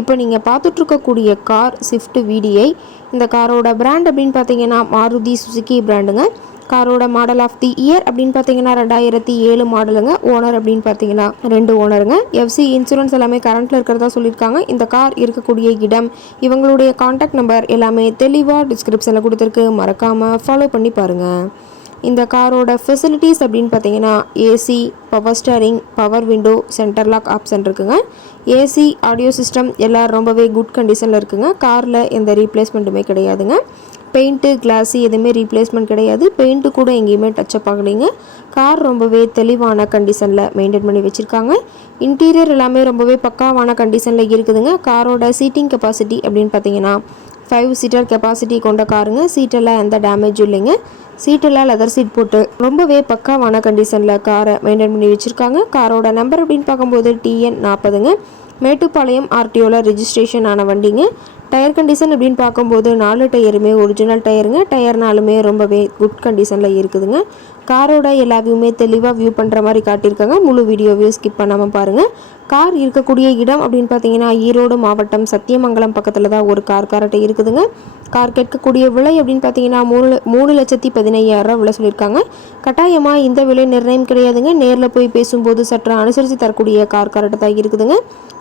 இப்போ நீங்கள் பார்த்துட்ருக்கக்கூடிய car Swift VDI இந்த காரோட பிராண்ட் அப்படின்னு பார்த்தீங்கன்னா மாருதி சுசுக்கி பிராண்டுங்க காரோட மாடல் ஆஃப் தி இயர் அப்படின்னு பார்த்தீங்கன்னா ரெண்டாயிரத்தி ஏழு மாடலுங்க ஓனர் அப்படின்னு பார்த்தீங்கன்னா ரெண்டு ஓனருங்க எஃப்சி இன்சூரன்ஸ் எல்லாமே கரண்ட்டில் இருக்கிறதா சொல்லியிருக்காங்க. இந்த கார் இருக்கக்கூடிய இடம் இவங்களுடைய காண்டாக்ட் நம்பர் எல்லாமே தெளிவாக டிஸ்கிரிப்ஷனில் கொடுத்துருக்கு. மறக்காமல் ஃபாலோ பண்ணி பாருங்கள் இந்த காரோட ஃபெசிலிட்டிஸ் அப்படின்னு பார்த்தீங்கன்னா AC power steering power window centre lock option இருக்குங்க. ஏசி ஆடியோ சிஸ்டம் எல்லாம் ரொம்பவே குட் கண்டிஷனில் இருக்குங்க. காரில் எந்த ரீப்ளேஸ்மெண்ட்டுமே கிடையாதுங்க. பெயிண்ட்டு கிளாஸு எதுவுமே ரீப்ளேஸ்மெண்ட் கிடையாது. பெயிண்ட்டு கூட எங்கேயுமே டச்சப் ஆகலைங்க. கார் ரொம்பவே தெளிவான கண்டிஷனில் மெயின்டைன் பண்ணி வச்சுருக்காங்க. இன்டீரியர் எல்லாமே ரொம்பவே பக்காவான கண்டிஷனில் இருக்குதுங்க. காரோட சீட்டிங் கெப்பாசிட்டி அப்படின்னு பார்த்தீங்கன்னா ஃபைவ் சீட்டர் கெப்பாசிட்டி கொண்ட காருங்க சீட்டெல்லாம் எந்த டேமேஜும் இல்லைங்க. சீட்டெல்லாம் லெதர் சீட் போட்டு ரொம்பவே பக்காவான கண்டிஷனில் காரை மெயின்டைன் பண்ணி வச்சுருக்காங்க. காரோட நம்பர் அப்படின்னு பார்க்கும்போது டிஎன் நாற்பதுங்க. மேட்டுப்பாளையம் ஆர்டிஓவில் ரிஜிஸ்ட்ரேஷன் ஆன வண்டிங்க. டயர் கண்டிஷன் அப்படின்னு பார்க்கும்போது நாலு டயருமே ஒரிஜினல் டயருங்க டயர்னாலுமே ரொம்பவே குட் கண்டிஷனில் இருக்குதுங்க. காரோட எல்லா வியூமே தெளிவாக வியூ பண்ணுற மாதிரி காட்டியிருக்காங்க. முழு வீடியோவையும் ஸ்கிப் பண்ணாமல் பாருங்கள் கார் இருக்கக்கூடிய இடம் அப்படின்னு பார்த்தீங்கன்னா ஈரோடு மாவட்டம் சத்தியமங்கலம் பக்கத்தில் தான் ஒரு கார் கார்ட்டை இருக்குதுங்க. கார் கேட்கக்கூடிய விலை அப்படின்னு பார்த்தீங்கன்னா மூணு மூணு லட்சத்தி பதினையாயிரரூவா விலை சொல்லியிருக்காங்க. கட்டாயமாக இந்த விலை நிர்ணயம் கிடையாதுங்க. நேரில் போய் பேசும்போது சற்று அனுசரித்து தரக்கூடிய கார் கார்ட்டை தான் இருக்குதுங்க.